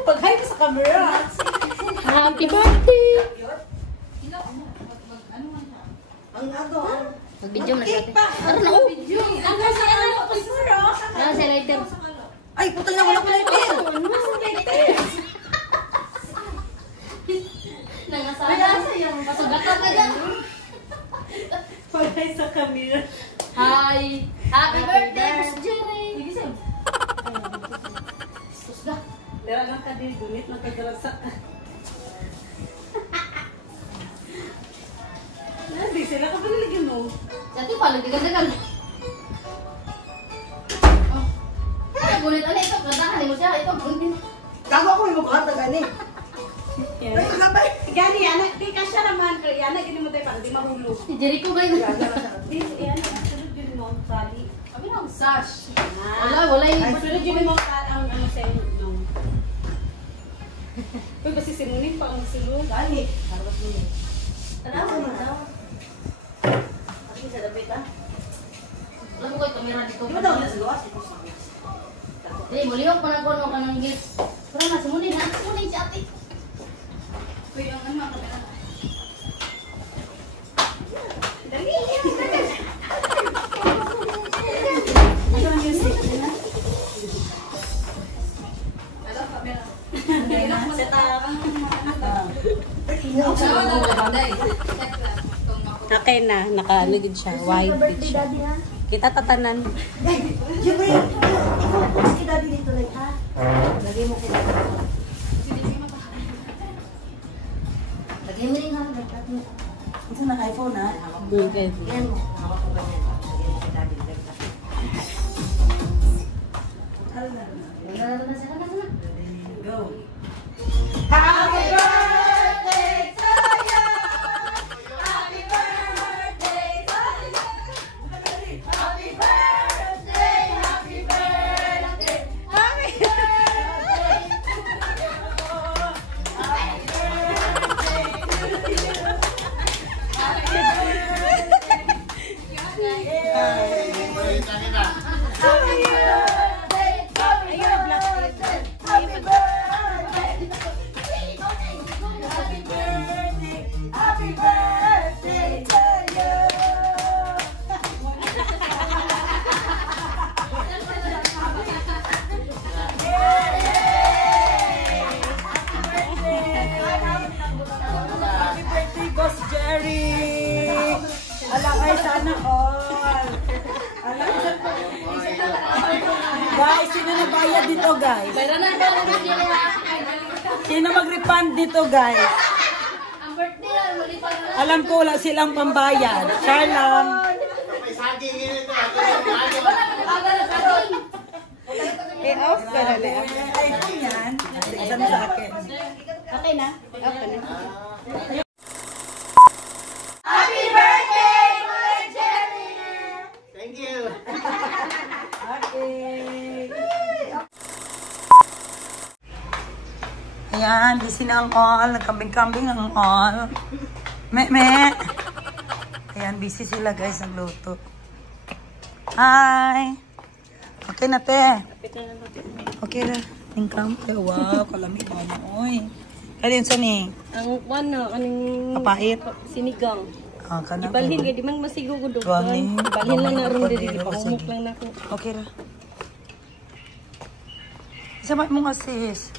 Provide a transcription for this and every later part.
Pag-hi ka sa camera. Happy birthday! Ang ato. Mag-video na natin. Tara na, oh! Ah, sa lighter. Ay, putang na wala ko lighter. Pasugatan ka dyan. Pag-hi sa camera. Hi! Happy birthday, Miss Jerry! Susga. Dara lang ka din, gunit lang ka darasak. Hindi sila ka pala mo. Dati pa, nagdagan-dagan. Oh. Ay, gulit. Ano ito? Kantahan mo siya. Ito, gulit. Kago ko yung mukha na gani. Gani, anak. Di ka siya naman. Anak, gini mo tayo para di mahulog. Si Jericho ba yun? Di, anak. Sunod yun mo. Sali. Kami na, sash. Wala yung... Sunod yun mo ang ano sa inyo. Uy, kasi sinunin pa ang sulod. Gani. Harap mo yun. Tanawa mo na. Kasi sa dapit, ha? Alam mo ko yung kamera dito. Di ba daw na sa luwas? Eh, muliwag pa na ko ka ng gift. Pero na, sumunin na. Sumunin si ate. Uy, ang ano ang kamera. Dali! Ano ang music? Hello, kamera. Set up. Okay na, naka-ano din siya, wide din siya. Kita tatanan. Jimmy, ikaw si daddy dito lang, ha? Lagay mo kita. Lagay mo rin ha. Ito na iPhone, ha? Okay. Yan mo. Hawak ko ba yan? Lagay mo si daddy. Sana. Go. Happy birthday to you! Happy birthday to you! Happy birthday! Happy birthday! Happy birthday! Happy birthday to you! Boss Jerry! Alam ay sana all! Alam sa... Guys, sino nagbayad dito guys? Sino mag-refund dito guys? Ang birthday lang, muli pa na. Alam ko wala silang pambayad. Charlam! I-off ka na lang. iPhone yan. Isang sa akin. Okay na? Off ka na. Happy birthday, Kuya Jerry! Thank you. Okay. Ayan, busy na ang all. Nagkambing-kambing ang all. Me. Ayan, busy sila guys, nagluto. Hi! Okay na, te. Okay na. Income. Wow, kalamig mo na. Uy. Kaya yun saan eh? Ang ano, aning Kapait. sinigang. Ah, ka na. Ibalhin kay di man masigugudog. Gani. Ibalhin lang na ron diri, Sige. pangumuk lang nako. Okay ra. Sama mo nga sis.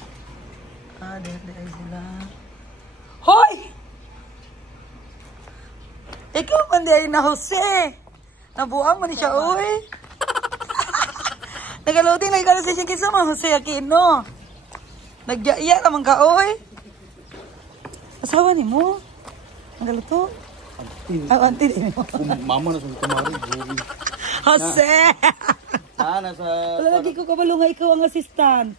Ah, dahil sila. Hoy! Ikaw man di na Jose. Nabuang mo ni siya, uy. Nagaluting na ikaw sa siyang kisama, Jose Aquino. Nagyaya naman ka, uy. Asawa ni mo? Nagaluto? Ay, auntie din mo. Mama na sa kumari. Jose! Sana sa... Wala lagi ko kabalo nga ikaw ang assistant.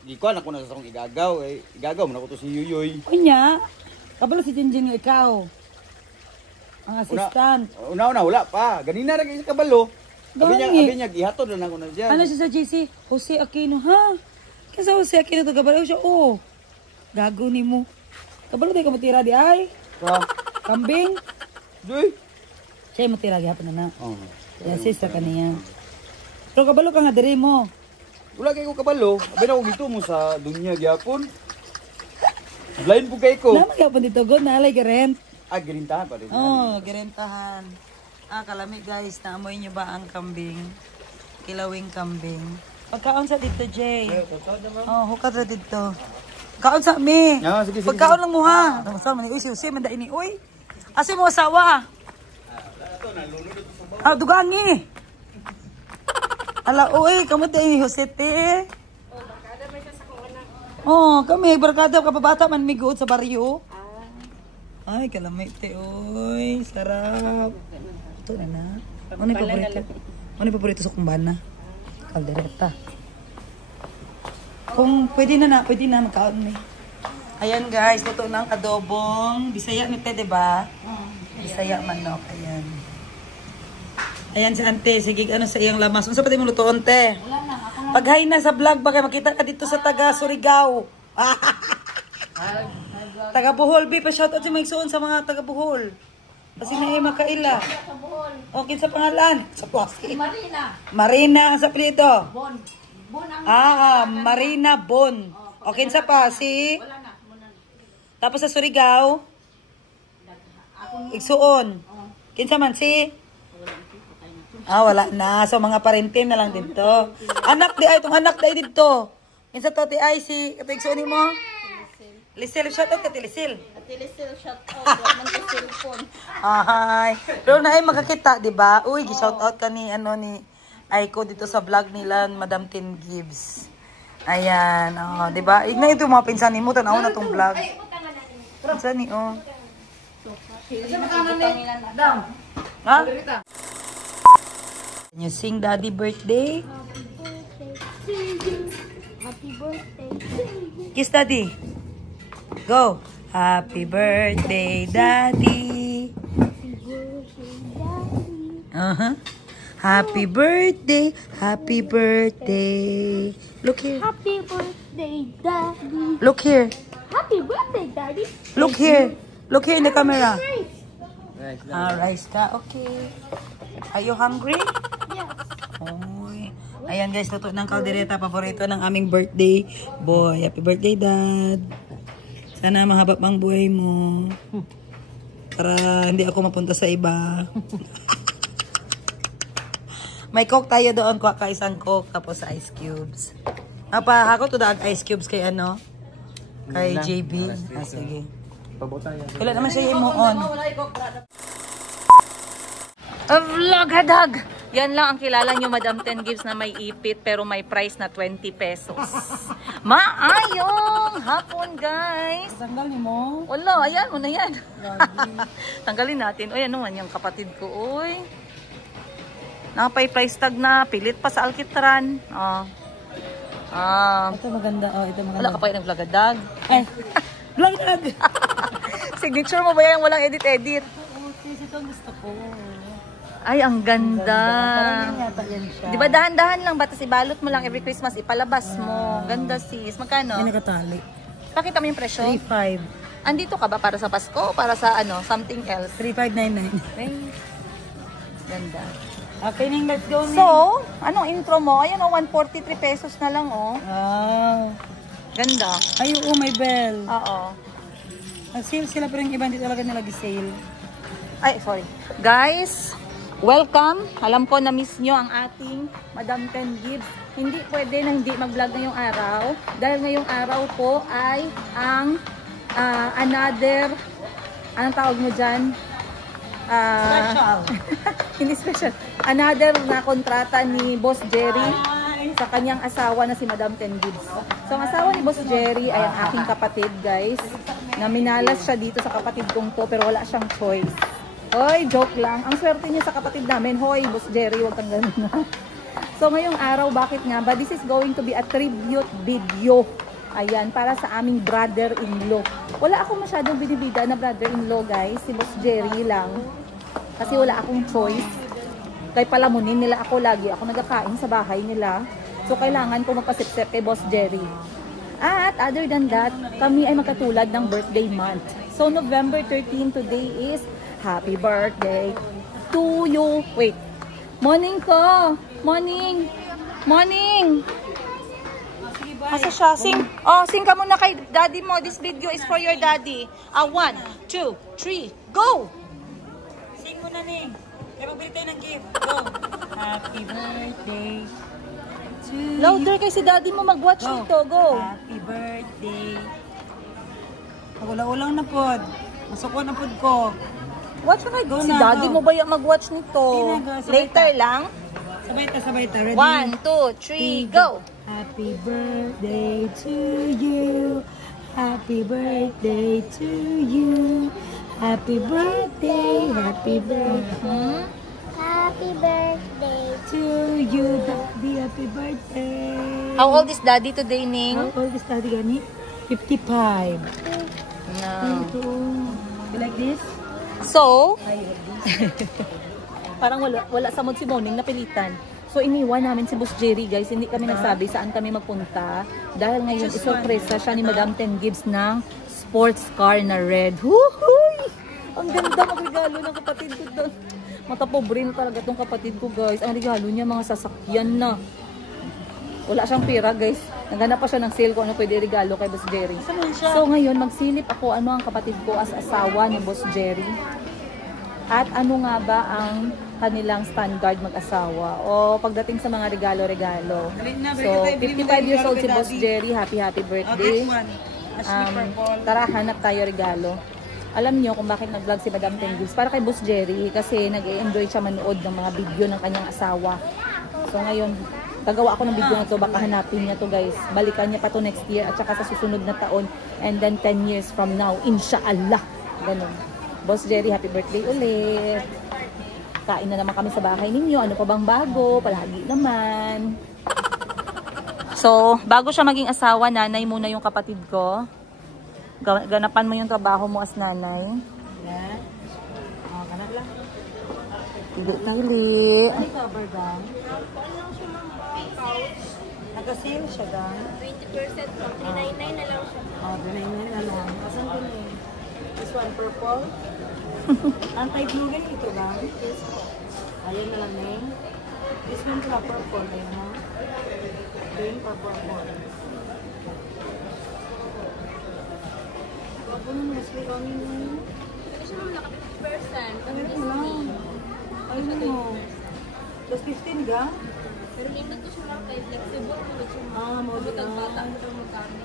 Di ko anak ko na sa sarong igagaw. Igagaw mo na ko to si Yuyoy. Kunya, kabalo si Jinjin nga ikaw. Ang assistant. Una, wala pa. Ganina rin sa kabalo. Gani. Abi niya, gihatod na ako na dyan. Ano siya sa GC? Jose Aquino, ha? Kasi Jose Aquino to kabalo siya, oh. Gago ni mo. Kabalo tayo ka matira di ay. Sa... Kambing. Joy. Siya yung matira gihapon na na. Oh. Yung sister ka niya. Pero kabalo ka nga diri mo. Wala kay ko kabalo. Abi na ko gito mo sa dunya gyapon. Blind po kay ko. Naman gyapon dito god na alay rent. Girintahan pa rin. Oh, girentahan. Kalami guys, naamoy niyo ba ang kambing? Kilawing kambing. Pagkaon sa dito, Jay. Oh, hukad ra dito. Kaon sa mi. Sige. Pagkaon lang mo ha. Saan man ni uy, si man ini uy. Asa mo asawa? Dugangi. Ala uy, kamo tay ni Josete. Oh, kami barkada kababata man miguot sa baryo. Ay, kalamite uy, sarap. Ito na. Ano paborito? Ano paborito sa kumbana? Kaldereta. Kung pwede na magkaon ni. Ayan guys, luto ng adobong Bisaya ni te, diba? Bisaya manok, ayan. Ayan si ante, sige ano sa iyang lamas. Unsa pa tayo mong lutoon, te? Pag-hi na sa vlog, baka makita ka dito sa taga Surigao. Taga Bohol, bi pa shoutout si Mike Soon sa mga taga Bohol. Kasi na makaila. Okay sa pangalan? Sa plastic. Marina ang sa plito. Marina Bon. Okay sa pa si tapos sa Surigao. Igsuon. Kinsa man si wala na. So mga parentin na lang dito. Anak di ay itong anak di dito. Kinsa to ti ay si igsuon mo? Lisel, shout out ka ti Lisel. Ate Lisel, shout out. Wala man sa cellphone. Ay. Pero na ay magkakita, di ba? Uy, shout out ka ni Aiko dito sa vlog nila, Madam Tin Gibbs. Ayan, di ba? Igna ito mga pinsan ni mo, tanaw na tong vlog. Pinsan ni, Ha? Can you sing Daddy Birthday? Happy birthday. Kiss Daddy. Go. Happy birthday, Daddy. Happy birthday, Daddy. Happy birthday, happy birthday. Look here. Happy birthday, Daddy. Look here. Happy birthday, Daddy. Look here. Look here in the camera. Nice. Rice ka. Okay. Are you hungry? Yes. Oy. Ayan guys, luto ng kaldereta. Paborito ng aming birthday boy. Happy birthday, Dad. Sana mahaba pang buhay mo. Para hindi ako mapunta sa iba. May coke tayo doon. Kuha ka isang coke. Tapos ice cubes. Ako to daag ice cubes kay kay JB. Sige. Wala naman siya himuon. Vlog hadag! Yan lang ang kilala nyo, Madam Ten Gibbs, na may ipit pero may price na 20 pesos. Maayong hapon, guys! Tanggalin mo? Wala, ayan mo na yan. Tanggalin natin. Uy, ano man yung kapatid ko, uy. Nakapay price tag na, pilit pa sa alkitran. Ito maganda, ito maganda. Wala ka pa yung vlog hadag. Ay, vlog hadag! Signature mo ba yan? Walang edit-edit. Sis, ito ang gusto ko. Ay, ang ganda. Parang yata yan siya. Di ba dahan-dahan lang? Batas ibalot mo lang every Christmas, ipalabas mo. Ganda sis. Magkano? May nakatali. Pakita mo yung presyo. 3.5. Andito ka ba para sa Pasko o para sa something else? 3.599. Okay. Ganda. Okay, Ning, let's go. So, anong intro mo? Ayan 143 pesos na lang Ganda. Ay, may bell. Oo. Nag-sale sila pero yung iba hindi talaga nila sale. Ay, sorry. Guys, welcome. Alam ko na-miss nyo ang ating Madam Ten Gibbs. Hindi pwede na hindi mag-vlog ngayong araw. Dahil ngayong araw po ay ang another, anong tawag mo dyan? Special. Hindi special. Another na kontrata ni Boss Jerry sa kanyang asawa na si Madam Ten Gibbs. So, ang asawa ni Boss Jerry ay ang aking kapatid, guys. Na minalas siya dito sa kapatid kong to pero wala siyang choice. Hoy, joke lang. Ang swerte niya sa kapatid namin. Hoy, Boss Jerry, huwag kang ganun na. So, ngayong araw, bakit nga ba? This is going to be a tribute video. Ayan, para sa aming brother-in-law. Wala akong masyadong binibida na brother-in-law, guys. Si Boss Jerry lang. Kasi wala akong choice. Kay palamunin nila ako lagi. Ako nagkakain sa bahay nila. So, kailangan ko magpasipsip kay Boss Jerry. At other than that, kami ay magkatulad ng birthday month. So, November 13 today is happy birthday to you. Wait. Morning ko. Morning. Morning! Asa siya? Sing. Oh, sing ka muna kay daddy mo. This video is for your daddy. 1, 2, 3, go! Sing muna, Ning. Kaya magbili tayo ng gift. Go! Happy birthday to you. Louder kay si daddy mo mag-watch nito. Go! Happy birthday. Ula-ulang na pod. Masukon na pod ko. Watch na kayo. Si daddy mo ba yung mag-watch nito? Later lang? Sabay ta. Ready? 1, 2, 3, go! Happy birthday to you. Happy birthday to you. Happy birthday. Happy birthday. Happy birthday. To you, Daddy. Happy birthday. How old is Daddy today, Ning? How old is Daddy, Gani? 55. No. You like this? So, parang wala sa mood si Moning napilitan. So, iniwan namin si Boss Jerry, guys. Hindi kami nagsabi saan kami magpunta. Dahil ngayon, isorpresa siya ni Madam Ten Gibbs ng sports car na red. Woohoo! Ang ganda magregalo ng kapatid ko doon. Matapobre na talaga itong kapatid ko, guys. Ang regalo niya, mga sasakyan na. Wala siyang pera, guys. Naghanap pa siya ng sale kung ano pwede regalo kay Boss Jerry. So, ngayon, magsilip ako ano ang kapatid ko as asawa ni Boss Jerry. At ano nga ba ang kanilang standard mag-asawa o pagdating sa mga regalo-regalo. So, 55 years old si Boss Jerry. Happy birthday. Tara, hanap tayo regalo. Alam niyo kung bakit nag-vlog si Madam Ten Gibbs? Para kay Boss Jerry kasi nag-enjoy siya manood ng mga video ng kanyang asawa. So, ngayon, gagawa ako ng video na to. Baka hanapin niya to, guys. Balikan niya pa to next year at saka sa susunod na taon. And then 10 years from now, inshallah. Ganun. Boss Jerry, happy birthday ulit. Kain na naman kami sa bahay ninyo. Ano pa bang bago? Palagi naman. So, bago siya maging asawa, nanay muna yung kapatid ko. Ganapan mo yung trabaho mo as nanay. Yan. Oh, ganap lang. Pili. Ano cover down? Nag-sale siya down? 20%, 399 na lang siya. Oh, 399 na lang. Asan ko na eh? This one purple? Anti-blue rin ito lang. Ayan na lang eh. This one pala purple. Ayan ha. Green purple. Ako na mas may kami mo. Ito siya naman naka 50%. Ang ito lang. Ayun mo. Plus 15 ga? Pero limit ko siya lang kay flexible. Model lang. Bata ko ito magkami.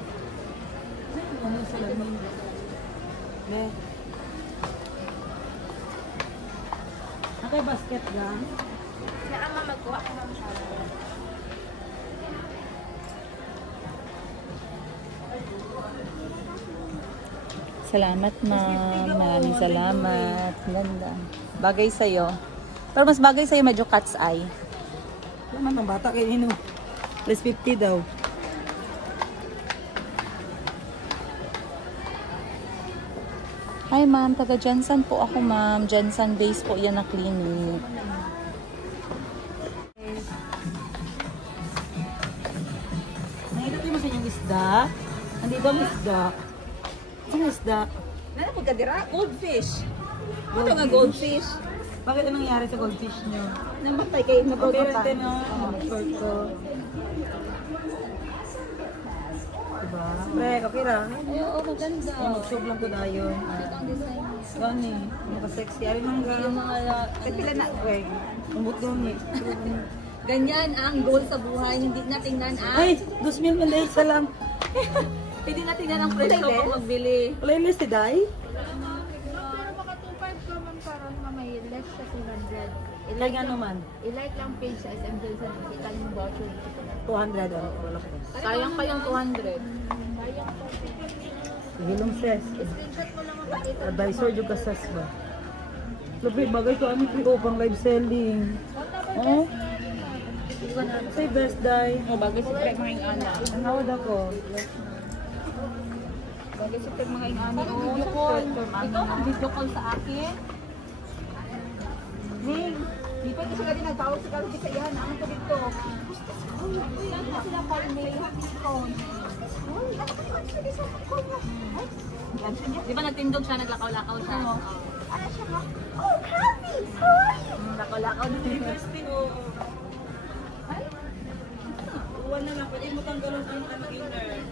Ano sa lamin? Ne. Nakay basket ga? Na ama magkuha ka ma'am siya. Salamat, ma'am. Maraming salamat. Ganda. Bagay sa'yo. Pero mas bagay sa'yo medyo cat's eye. Naman ang bata kayo ino. Plus 50 daw. Hi, ma'am. Taga Jensen po ako, ma'am. Jensen base po yan na clinic. Nakita mo sa inyong isda? Nandito ang isda. Ano isda? Nana po kadira? Goldfish. Ano nga goldfish? Bakit anong nangyari sa goldfish nyo? Namatay kayo. Napagod pa. Napagod ko. Diba? Pre, okay ra? Ay, oo, maganda. Mag-shop lang po tayo. Ito ang design. Gani. Maka-sexy. Ari nang Yung mga pila na. Wait. Umut ko ni. Ganyan ang goal sa buhay. Hindi na tingnan ang... Ay! 2,000 man dahil sa lang. Hindi na tingnan ang presyo pag magbili. Wala yung list si Day? Pero baka 2.5 ka man para may less sa 200. Ilay nga naman. I-like lang page sa SM Johnson. Kita yung voucher dito. 200 oh. Wala ko. Sayang pa yung 200. Sayang po. Hihilong ses. Screenshot mo lang makikita. Advisor yung kasas ba? Labi, bagay ko ano pang live selling. Oh? Say best day. O, bagay si Craig mga ingana. Ang hawad ako. Bagay si Craig mga ingana. O, video call. Ito ang video call sa akin. Ning, di pa kasi kasi nagtawag sa karo sa iyan. Ano to dito? Uy, yan na sila call me. Phone. Uy, nakapagod siya sa phone mo. Di ba nagtindog siya, naglakaw-lakaw siya? Ano siya ba? Oh, happy! Hoy! Lakaw-lakaw din. Kuha na lang, pwede mo tanggalon ang inner.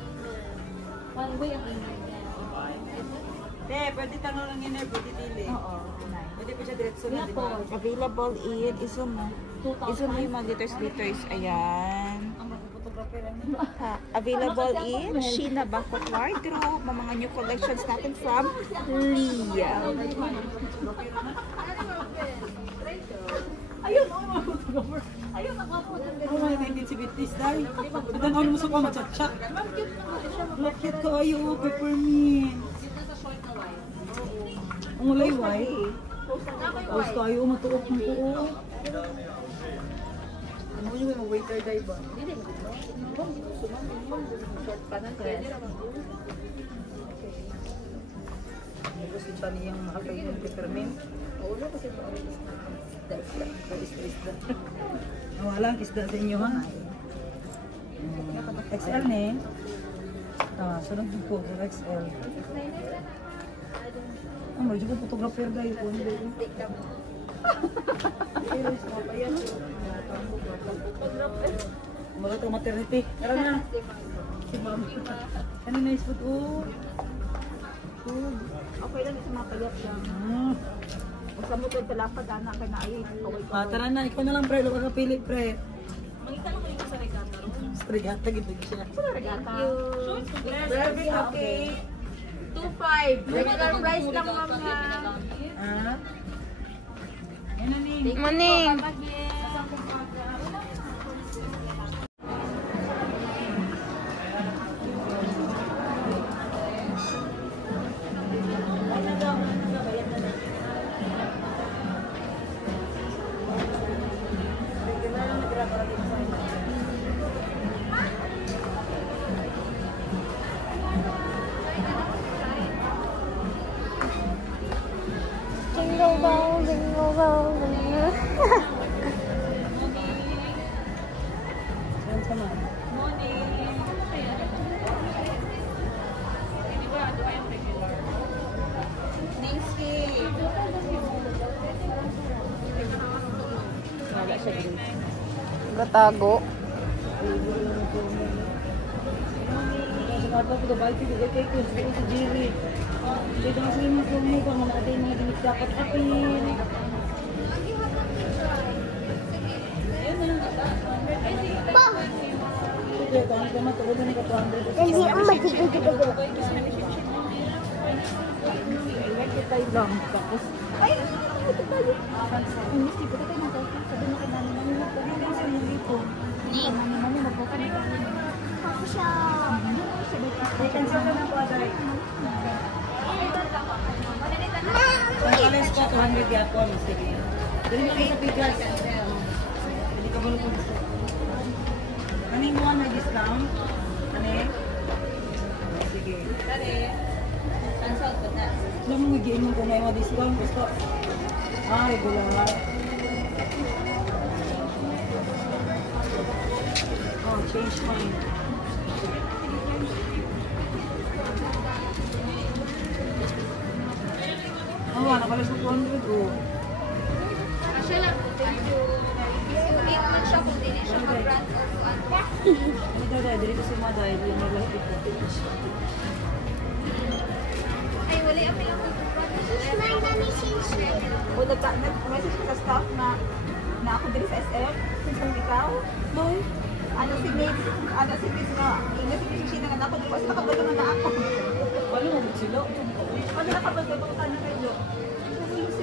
One way ang inner niya. Pwede tanggalon ang inner, pwede dili. Oo. Pwede pa siya diretso na, di ba? Available in Izumo. Izumo yung mga glitters. Ayan. Ang mag-photographer lang. Available in Sheena Bangkok Wardrobe. Mga new collections natin from Lia. Ayun, mga photographer. Ayun, mga photographer. Oh, mga 1970s dahil. Tanaw mo sa mga chat-chat. Black cute ko ayo, peppermint. Ang ulay, why? Post tayo, matuok ng tuok. Ano yung mga waiter day ba? Gusto siya niyang makakay ng peppermint. Wala kasi isda. Wala ang isda sa inyo, ha? XL ne? Sunod ko sa XL. Ang medyo ko photographer guys. Mga ito maternity. Tara na. Si ma'am. Ano na ispot? Okay lang sa mga payat lang. Kung sa motor talapad, anak ka na ay kaway-kaway. Tara na. Ikaw na lang pre. Luka ka pili pre. Mangita lang ulit sa regata. Sa regata gitu siya. Sa regata. Very okay. 2.5. Regular price lang ma'am ha. Ah? Ano ni? Maning. Jingle bell, jingle bell, jingle. Saan sa ma'am? Wala siya din. Gatago. Sa ko ba ito kay ko sa Jerry. Dito na sila mga kumo kung mga natin mga dinig dapat apin. Kaya kung ito matulog na ka 200. Hindi ang matigaw-tigaw. Electric tayo lang. Tapos, ay, ito tayo. Ang misti ko tayo ng coffee. Sabi na kay mami, pwede lang sa mga ito. Mami, mag-coffee na tayo. Ako siya. Ay, cancel ka na po, Aday. Ang kalis ko, 200 yapon. Sige. Dali mo kayo sa bigas. Hindi ka bulong kung gusto. Kaning mo may discount? Kaning? Sige. Cancel ko na. Alam mo, mag-gain mo kung may mga discount. Gusto. Regular. Oh, change mine. Oh, wala pala sa 200 oh. Kasi lang. Yung man siya kung hindi siya mag-brand or ano. Ano daw, dili kasi mga dahil yung nag-lahit ito. Ay, wala yung pilang O nag-message ka sa staff na ako din sa SM. Kung ikaw. Boy? Ano si Miss nga. Ingat si Miss Sheena nga ako. Kasi nakabalo na ako. Wala mo sila. Ano nakabalo ko ka na kayo?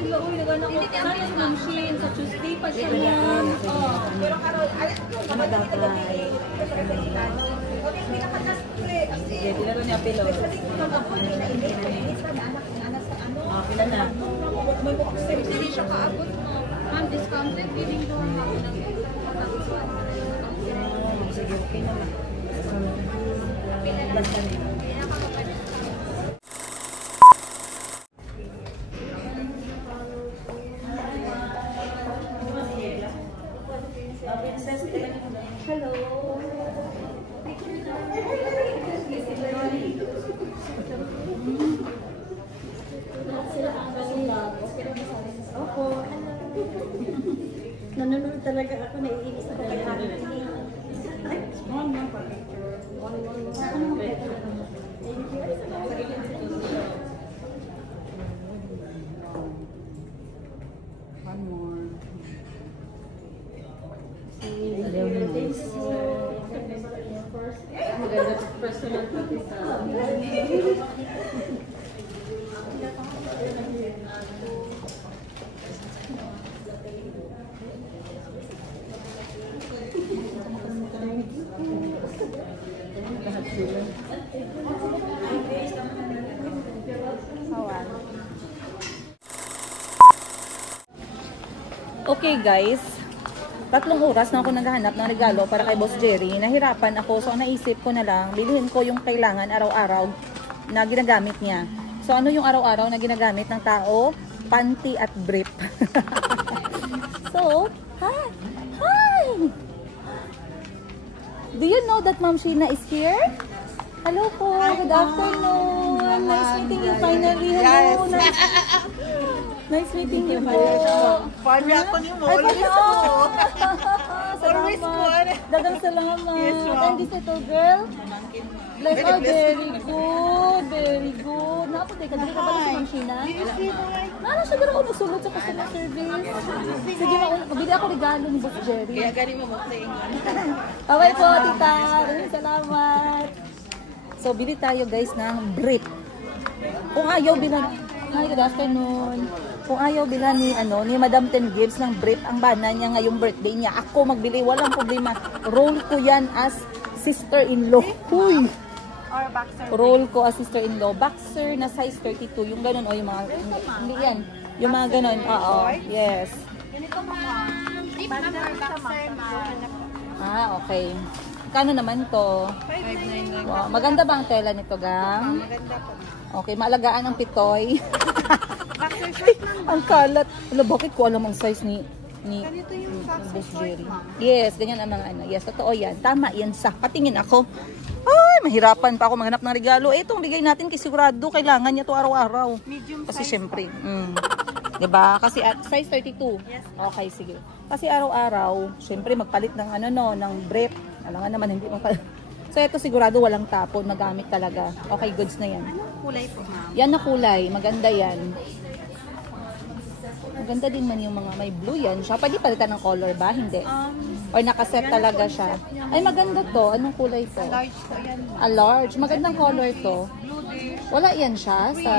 sila. Uy, nagana ko. Sana yung machine sa Tuesday pa siya yan. Pero karon, alis ko. Kapag dito kami. Okay, hindi na ka-display. Sige, pinalo niya pilo. Kasi kung ako, na-inis ka na anak sa ano. Pila na. May buksin. Hindi siya kaabot mo. Ma'am, discounted. Giving doon ako ng Sige, okay na lang. Basta niya. Nanonood talaga ako, naiinis ako kay Harry. One more. Okay guys, 3 oras na ako naghahanap ng regalo para kay Boss Jerry. Nahirapan ako, so naisip ko na lang, bilhin ko yung kailangan araw-araw na ginagamit niya. So ano yung araw-araw na ginagamit ng tao? Panty at brief. So, hi! Hi! Do you know that Ma'am Sheena is here? Hello po, good afternoon. Nice meeting you finally. Hello. Nice meeting you po. Parang ako niyo mo. Ay, Always pala. ko. Always ko. Dagang salamat. And this little girl? Like, oh, very good. Very good. Napunta ka. Dali ka ba si Ma'am Sheena? Nala siya gano'n umusulod sa customer service. Sige, mabili ako regalo ni Boss Jerry. Kaya galing mo mo sa ingon. Bye po, tita. Maraming salamat. So, bili tayo guys ng brief. Kung ayaw bilan, hi, good afternoon. Kung ayaw bilan ni Madam Ten Gibbs ng brief, ang bana niya ngayong birthday niya, ako magbili, walang problema. Roll ko yan as sister-in-law. Huy! Or boxer. Roll ko as sister-in-law. Boxer na size 32. Yung ganun, o yung mga, hindi yan. Yung mga ganun, oo. Yes. Ganito mga. Deep number boxer Ah, okay. Kano naman to? 599. Wow, maganda ba ang tela nito, gang? Maganda po. Okay, maalagaan ang pitoy. Boxer short lang. Ang kalat. Wala, bakit ko alam ang size ni Ganito yung boxer Boss short, Jerry? ma'am. Yes, ganyan ang mga ano. Yes, totoo yan. Tama yan sa. Patingin ako. Ay, mahirapan pa ako maghanap ng regalo. Eh, itong bigay natin kasi sigurado kailangan niya to araw-araw. Medium Kasi size. syempre, diba? Kasi at size 32. Yes. Okay, sige. Kasi araw-araw, syempre magpalit ng ng brief. Alam nga naman, hindi magpalit. So, ito sigurado walang tapon, magamit talaga. Okay, goods na yan. Anong kulay po, ma'am? Yan na kulay, maganda yan. Maganda din man yung mga may blue yan. Siya, pwede palitan ng color ba? Hindi. Or nakaset talaga siya. Ay, maganda to. Anong kulay to? Large po yan, ma'am. A large. Magandang color to. Blue dish. Wala yan siya sa...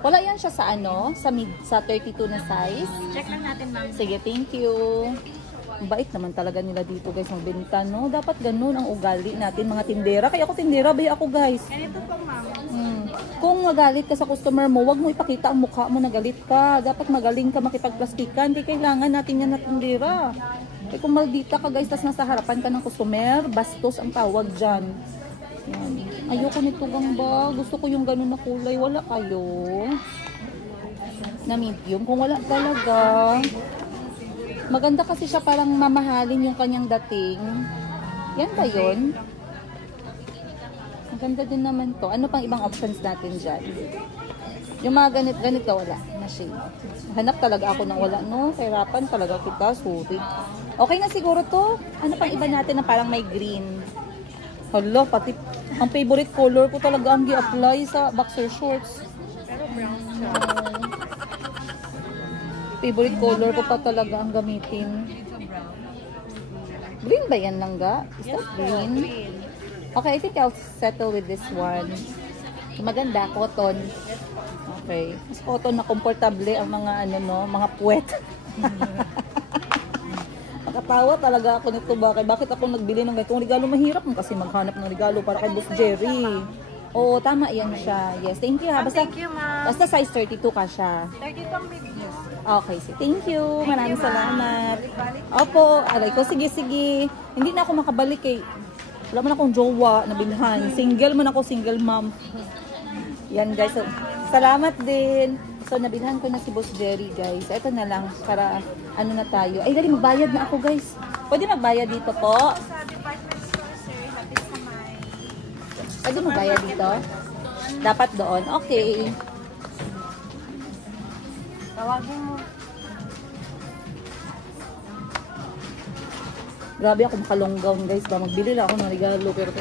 Wala yan siya sa sa mid, sa 32 na size. Check lang natin, ma'am. Sige, thank you. Ang bait naman talaga nila dito guys magbenta, no? Dapat ganun ang ugali natin mga tindera. Kaya ako tindera, bay ako guys. Ganito po, ma'am. Kung magalit ka sa customer mo, wag mo ipakita ang mukha mo na galit ka. Dapat magaling ka makipagplastikan. Hindi kailangan natin yan na tindera. Eh kung maldita ka guys, tas nasa harapan ka ng customer, bastos ang tawag dyan. Yan. Ayoko nito gamba. Gusto ko yung ganun na kulay. Wala kayo. Na medium. Kung wala talaga. Maganda kasi siya parang mamahalin yung kanyang dating. Yan ba yun? Maganda din naman to. Ano pang ibang options natin dyan? Yung mga ganito wala. Na shade. Hanap talaga ako ng wala. No? Kahirapan talaga kita. Sorry. Okay na siguro to. Ano pang iba natin na parang may green? Hala, pati ang favorite color ko talaga ang gi-apply sa boxer shorts. Pero brown siya. Favorite color ko pa talaga ang gamitin. Green ba yan lang ga? Is that green? Okay, I think I'll settle with this one. Maganda, cotton. Okay. Mas cotton na komportable ang mga mga puwet. Nakatawa talaga ako nito. Bakit ako nagbili ng ganitong regalo? Mahirap kasi maghanap ng regalo para kay Boss Jerry. Oo, tama yan siya. Yes, thank you ha. Basta, Thank you, ma'am. basta size 32 ka siya. 32 ang big. Okay, thank you. Maraming salamat. Opo, alay ko. Sige. Hindi na ako makabalik eh. Wala man akong jowa na bilhan. Single man ako, single mom. Yan guys. So, salamat din. So, nabilhan ko na si Boss Jerry guys. Ito na lang para ano na tayo. Ay, dali, magbayad na ako guys. Pwede magbayad dito po? Sa department store, sir, lapit sa may... Pwede magbayad dito? Dapat doon. Okay. Tawagin mo. Grabe ako makalong gown guys ba. Magbili lang ako ng regalo pero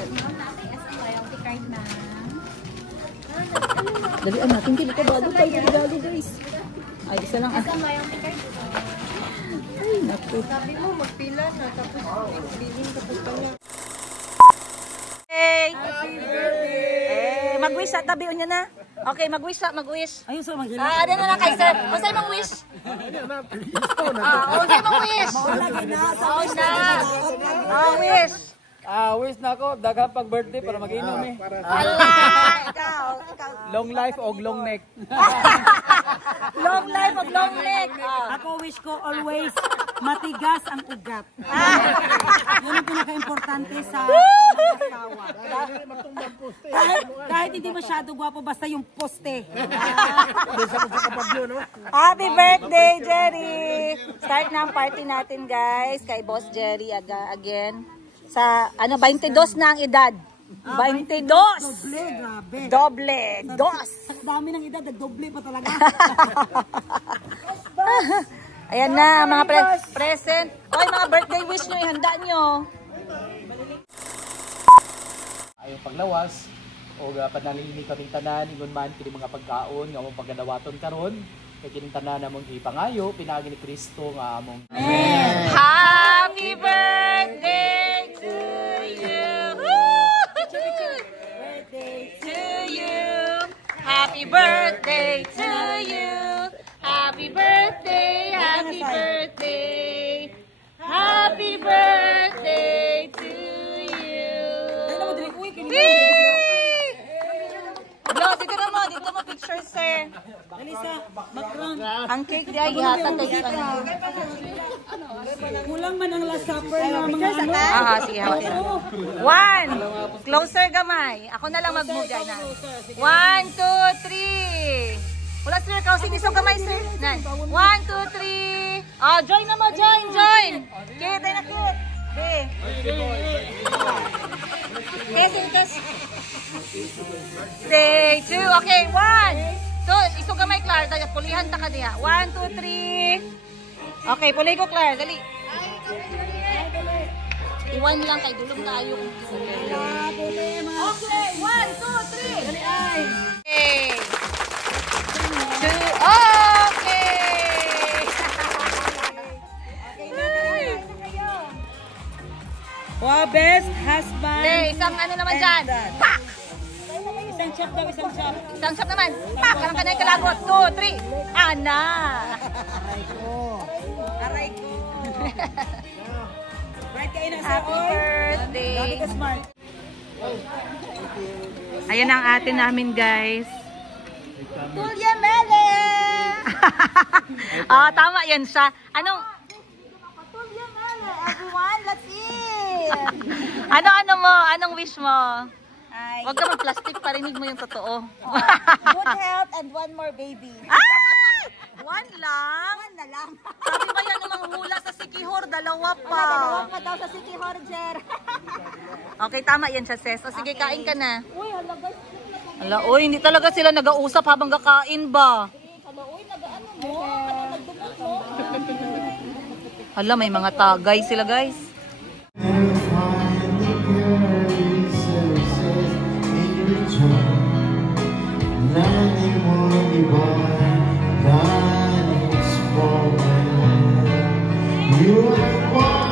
dalian natin hindi ka bago tayo ng regalo guys. Ay isa lang. Ay naku. Sabi mo, magpila na, tapos bilhin tapos kanya. Hey! Happy birthday! Mag-wish sa tabi niya na. Okay, mag-wish. Ayun sa mag-wish. Ano na lang kay sir? Masay mag-wish? Masay mag-wish? Wish. Wish na ako, daghang pag birthday para mag-inom eh. Ikaw. Long life o long neck. Long life of long neck. Ako wish ko always matigas ang ugat. Yun ang pinaka-importante sa mag-asawa. Kahit hindi masyado gwapo, basta yung poste. Happy birthday, Jerry! Start na ang party natin, guys. Kay Boss Jerry again. Sa, 22 na ang edad. 22! Doble, grabe. Doble! Dos! Sa dami ng edad, nagdoble pa talaga. Ayan na, mga present. Oy, mga birthday wish nyo, ihanda nyo. Ayong paglawas o panalini kaming tanan ingon man kini mga pagkaon nga among pagadawaton karon kay kining tanan namong ipangayo pinaagi ni Kristo nga among Happy birthday to you. Birthday to you. Happy birthday to you. Happy birthday, happy birthday. Happy birthday to you. Dito mo picture, sir. Alisa, background. Ang cake di ay ihatag kay ano. Kulang man ang last supper na mga ano. Sige, hawak. 1. Closer gamay. Ako na lang mag-move dyan na. 1, 2, 3. Wala sir, kausing isang gamay sir. 1, 2, 3. Oh, join na mo, join. Cute, ay na cute. Stay 2. Okay, 1. So, isang gamay, Clar. Pulihan ta ka diha. 1, 2, 3. Okay, pulay ko, Clar. Dali. Iwan lang kay dulong tayo. Okay, 1, 2, 3. Dali ay. Okay. 2. Okay. Wow, best husband. Okay, isang ano naman dyan. Pak! Isang shot daw, isang shot. Isang shot naman. Pak! Karang kanay kalagot. 2, 3. Ana! Aray ko. Right kayo na sa Happy birthday. Grabe ka smart. Ayan ang ate namin, guys. Tulya Mele! Tama yan siya. Anong... Tulya Mele! Everyone, let's eat! Ano mo? Anong wish mo? Ay, Huwag ka mag-plastic, parinig mo yung totoo. good health and one more baby. Ay! 1 lang? One na lang. Sabi ba yan namang hula sa Sikihor? 2 pa. Dalawa pa daw sa City Horger. Okay, tama yan siya, Ses. O sige, kain ka na. Uy, hala guys. Ala, uy, hindi talaga sila nag-uusap habang kakain ba? Hala, uy, nag-ano mo? Ano nagdumot mo? Hala, may mga tagay sila, guys. You are one.